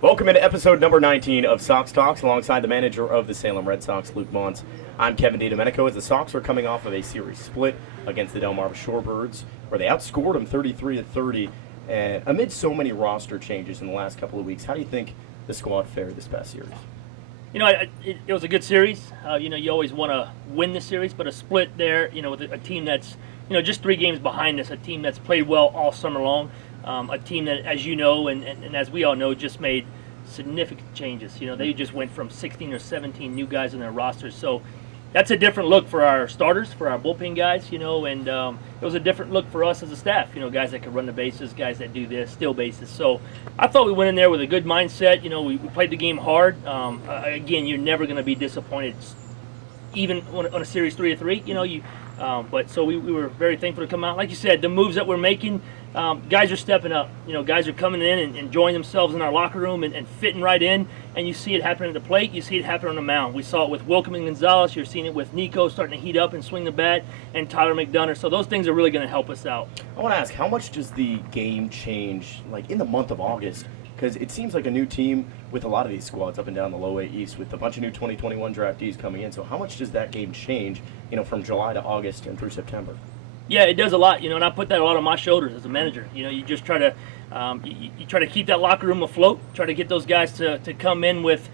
Welcome into episode number 19 of Sox Talks alongside the manager of the Salem Red Sox, Luke Mons. I'm Kevin DiDomenico as the Sox are coming off of a series split against the Delmarva Shorebirds where they outscored them 33-30. And amid so many roster changes in the last couple of weeks, how do you think the squad fared this past series? You know, it was a good series. You always want to win the series, but a split there, with a team that's, just 3 games behind us, a team that's played well all summer long, a team that, as you know, and as we all know, just made significant changes. They just went from 16 or 17 new guys in their rosters. So that's a different look for our starters, for our bullpen guys, and it was a different look for us as a staff, guys that can run the bases, guys that do this, steal bases. So I thought we went in there with a good mindset. We played the game hard. Again, you're never going to be disappointed, even on a series 3-3, but so we were very thankful to come out. Like you said, the moves that we're making, guys are stepping up. Guys are coming in and enjoying themselves in our locker room and fitting right in. And you see it happen at the plate. You see it happen on the mound. We saw it with Welcome and Gonzalez. You're seeing it with Nico starting to heat up and swing the bat, and Tyler McDonough. So those things are really going to help us out. I want to ask, how much does the game change, like in the month of August? Because it seems like a new team with a lot of these squads up and down the low A East with a bunch of new 2021 draftees coming in. So how much does that game change, from July to August and through September? Yeah, it does a lot, and I put that a lot on my shoulders as a manager. You just try to you try to keep that locker room afloat. Try to get those guys to come in with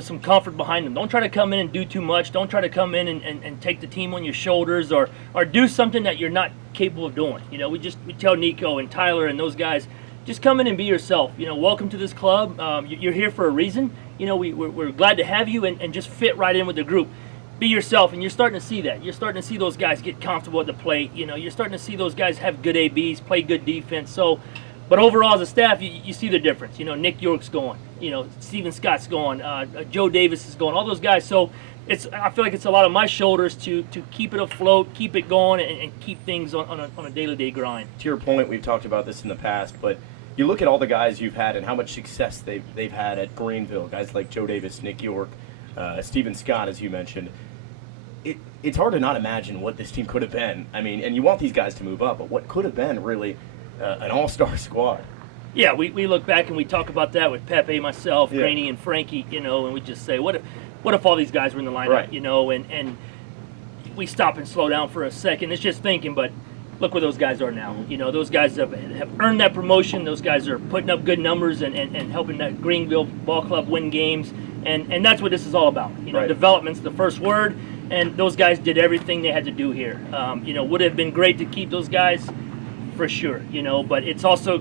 some comfort behind them. Don't try to come in and do too much. Don't try to come in and take the team on your shoulders or do something that you're not capable of doing. We tell Nico and Tyler and those guys, just come in and be yourself. Welcome to this club. You're here for a reason. We're glad to have you and just fit right in with the group. Be yourself, and you're starting to see that. You're starting to see those guys get comfortable at the plate. You're starting to see those guys have good ABs, play good defense. So, but overall as a staff, you see the difference. Nick York's going. Steven Scott's going. Joe Davis is going. All those guys. So I feel like it's a lot on my shoulders to keep it afloat, keep it going, and keep things on a day-to-day grind. To your point, we've talked about this in the past, but you look at all the guys you've had and how much success they've had at Greenville. Guys like Joe Davis, Nick York, Steven Scott, as you mentioned. It's hard to not imagine what this team could have been. I mean, and you want these guys to move up, but what could have been really an all-star squad? Yeah, we look back and we talk about that with Pepe, myself, yeah. Graney, and Frankie, and we just say, what if all these guys were in the lineup, right. And we stop and slow down for a second. It's just thinking, but look where those guys are now. Those guys have earned that promotion. Those guys are putting up good numbers and helping that Greenville Ball Club win games. And that's what this is all about. Right. Development's the first word, and those guys did everything they had to do here. Would have been great to keep those guys for sure. But it's also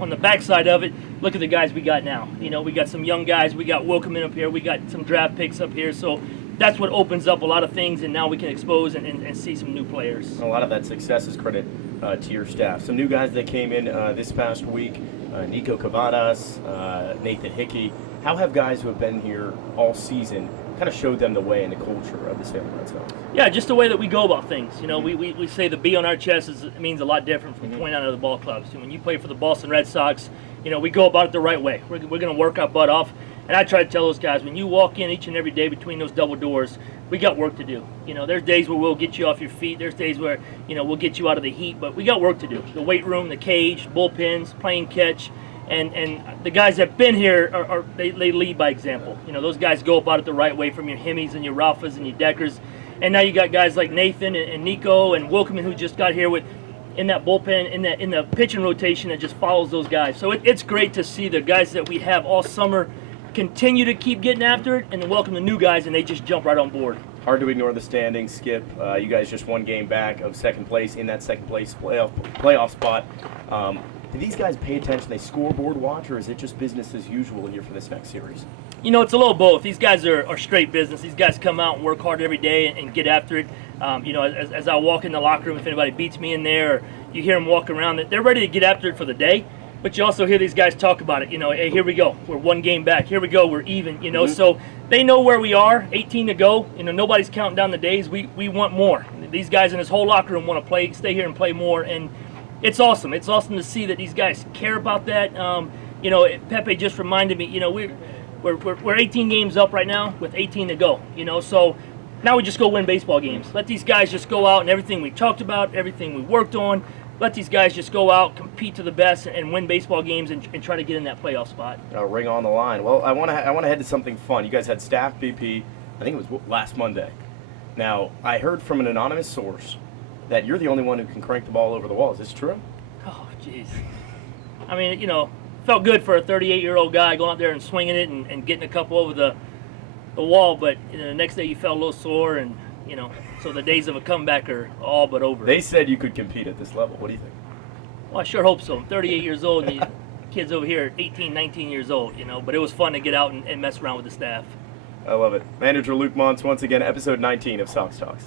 on the backside of it. Look at the guys we got now. We got some young guys. We got Wilkeman up here. We got some draft picks up here. So that's what opens up a lot of things, and now we can expose and see some new players. A lot of that success is credit to your staff. Some new guys that came in this past week, Nico Cavadas, Nathan Hickey. How have guys who have been here all season kind of showed them the way and the culture of the Salem Red Sox? Yeah, just the way that we go about things. We say the B on our chest means a lot different from 29 other ball clubs. When you play for the Boston Red Sox, we go about it the right way. We're going to work our butt off. And I try to tell those guys, when you walk in each and every day between those double doors, we got work to do. There's days where we'll get you off your feet. There's days where, we'll get you out of the heat. But we got work to do. The weight room, the cage, bullpens, playing catch. And the guys that have been here, they lead by example. Those guys go about it the right way, from your Hemmies and your Ralphas and your Deckers. And now you got guys like Nathan and Nico and Wilkeman who just got here in that bullpen, in the pitching rotation that just follows those guys. So it's great to see the guys that we have all summer continue to keep getting after it, and then welcome the new guys, and they just jump right on board. Hard to ignore the standings, Skip. You guys just one game back of second place in that second place playoff spot. Do these guys pay attention? They scoreboard watch, or is it just business as usual here for this next series? It's a little both. These guys are straight business. These guys come out and work hard every day and get after it. As I walk in the locker room, if anybody beats me in there, or you hear them walk around, they're ready to get after it for the day. But you also hear these guys talk about it. Hey, here we go. We're one game back. Here we go. We're even. So they know where we are. 18 to go. Nobody's counting down the days. We want more. These guys in this whole locker room want to stay here and play more. And it's awesome. It's awesome to see that these guys care about that. Pepe just reminded me. We're 18 games up right now with 18 to go. So now we just go win baseball games. Let these guys just go out and everything we talked about, everything we worked on, let these guys just go out, compete to the best, and win baseball games and try to get in that playoff spot. Ring on the line. Well, I want to head to something fun. You guys had staff BP. I think it was last Monday. Now, I heard from an anonymous source that you're the only one who can crank the ball over the wall. Is this true? Oh, jeez. I mean, felt good for a 38-year-old guy going out there and swinging it and getting a couple over the wall, but the next day you felt a little sore, and so the days of a comeback are all but over. They said you could compete at this level. What do you think? Well, I sure hope so. I'm 38 years old, and the kids over here are 18, 19 years old, but it was fun to get out and mess around with the staff. I love it. Manager Luke Montz, once again, episode 19 of Sox Talks.